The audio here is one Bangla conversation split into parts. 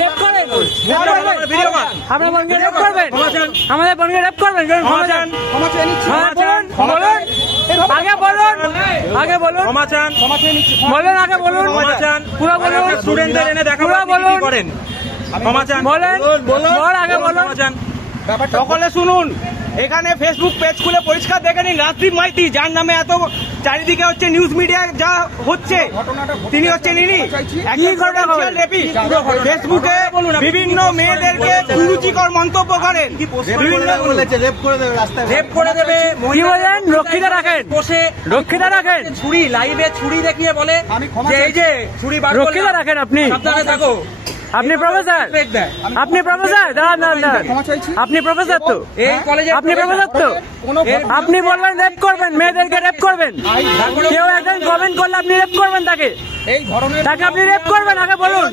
রেপ করেন, আপনার বোনকে রেপ করবেন, আমাদের বোনকে রেপ করবেন, আগে বলুন, আগে বলুন, বলেন, আগে বলুন, পুরো বলুন, স্টুডেন্টদের এনে দেখাবো কি করেন, বলেন, আগে বলুন। সকলে শুনুন, এখানে ফেসবুক পেজ খুলে পরিষ্কার দেখে নিন, রাজদীপ মাইতি যার নামে এত চারিদিকে হচ্ছে নিউজ মিডিয়া যা হচ্ছে, তিনি হচ্ছেন ফেসবুকে বিভিন্ন মেয়েদেরকে কুরুচিকর মন্তব্য করেন, রেপ করে দেবে, কি বলেন, রক্ষিতা রাখেন, রক্ষিতা রাখেন, ছুরি লাইভে ছুরি দেখিয়ে বলে যে এই যে ছুরি বার রক্ষিতা রাখেন। আপনি সাবধানে থাকো, আপনি প্রফেসর, আপনি প্রফেসর, দাঁড়ান, আপনি প্রফেসর তো, আপনি প্রফেসর তো, আপনি বলবেন রেপ করবেন, মেয়েদেরকে রেপ করবেন, কেউ একজন কমেন্ট করলে আপনি রেপ করবেন তাকে, তাকে আপনি রেপ করবেন, আগে বলুন,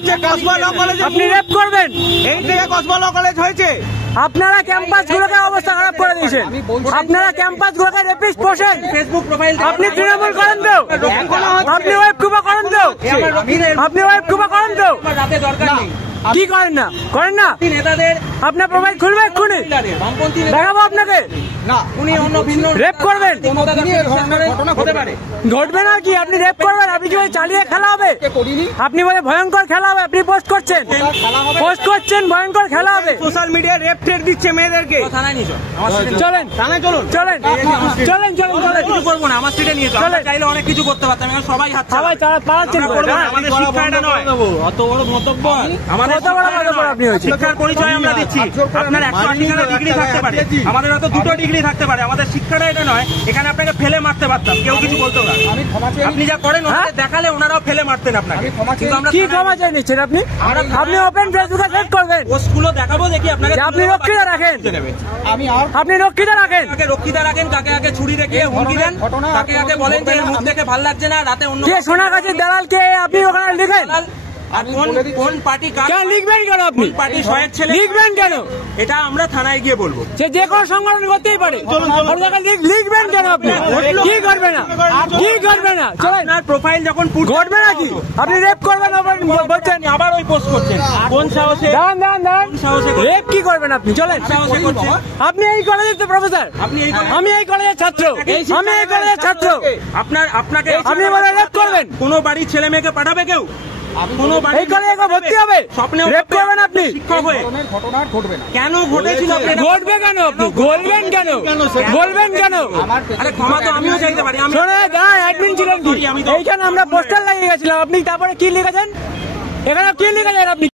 আপনি রেপ করবেন। এই থেকে কসবা ল কলেজ হয়েছে, আপনারা ক্যাম্পাস গুলোকে অবস্থা খারাপ করে দিয়েছেন, আপনারা ক্যাম্পাস গুলোকে রেপিস্ট পোষেন, ফেসবুক প্রোফাইল আপনি তৃণমূল করেন তো, আপনি ওয়েব কুপা করেন তো, আপনি ওয়েব কুপা করেন তো, রাতে দরকার নেই, কি করেন না, করেন না, নেতাদের আপনার প্রোফাইল খুলবে এক্ষুনি, দেখাবো আপনাকে, না উনি অন্য ভিন্ন রেপ করবেন, হতে পারে, ঘটবে না কি, আপনি রেপ করবেন, আপনি কি চালিয়ে খেলা হবে, আপনি বলে ভয়ঙ্কর খেলা হবে, আপনি পোস্ট করছেন, ভয়ঙ্কর খেলা হবে, সোশ্যাল মিডিয়ায় রেপ ট্রেড দিচ্ছে মেয়েদেরকে, চলেন থানায় চলুন, চলেন, চলেন, চলেন, চলেন, কিছু করবো না, আমার সিটে নিয়ে চলেন, চাইলে অনেক কিছু করতে পারতাম, সবাই হাত সবাই তারা পালাচ্ছেন, আমাদের শিক্ষা এটা নয়, অত বড় মন্তব্য, আমাদের আপনি হয়েছে শিক্ষার পরিচয় আমরা দিচ্ছি, আপনার 180 ডিগ্রি থাকতে পারে, আমাদের হয়তো 2টো ডিগ্রি থাকতে পারে, আমাদের শিক্ষাটা এটা নয়, এখানে আপনাকে ফেলে মারতে পারতাম, কেউ কিছু বলতো না, আপনি যা করেন ওনাদের দেখালে ওনারাও ফেলে মারতেন আপনাকে, কিন্তু আমরা কি ক্ষমা চাই নিচ্ছেন আপনি, আপনি ওপেন ফেসবুকে সেট করবেন, পোস্টগুলো দেখাবো দেখি আপনাকে, আপনি রক্ষিতা রাখেন, আপনি রক্ষিতা রাখেন, রক্ষিতা রাখেন, কাকে আগে ছুরি রেখে হুমকি দেন, কাকে আগে বলেন যে মুখ দেখে ভালো লাগছে না, রাতে অন্য কে সোনাগাছির দালাল কে, আপনি ওখানে লিখেন, আর কোন পার্টি কেন লিখবেন, কেন আপনি পার্টি শয়ের ছেলে লিখবেন কেন, এটা আমরা থানায় গিয়ে বলবো, সে যে কোনো সংগঠন করতেই পারে, লিখবেন কেন আপনি, কি করবে না, কি করবে না, চলেন, আপনার প্রোফাইল যখন ঘটবে নাকি, আপনি রেপ করবেন, বলছেন আবার ওই পোস্ট করছেন, কোন সাহসে, দাঁড়ান, রেপ কি করবেন আপনি, চলেন, সাহসে করছেন, আপনি এই কলেজের তো প্রফেসর, আমি এই কলেজের ছাত্র, আমি এই কলেজের ছাত্র, আপনাকে আপনি বলে রেপ করবেন, কোন বাড়ির ছেলে মেয়েকে পাঠাবে কেউ, এই কলেজে ভর্তি হবে, রেপ করবেন আপনি, শিক্ষক হয়ে ঘটনা ঘটবে না, কেন ঘটেছিল, ঘটবে কেন, আপনি বলবেন কেন, বলবেন কেন, আরে ক্ষমা তো আমিও চাইতে পারি, আমি অ্যাডমিন ছিলেন কি, এইখানে আমরা পোস্টার লাগিয়ে গেছিলাম, আপনি তারপরে কি লিখেছেন, এখানে কি লিখেছেন আপনি।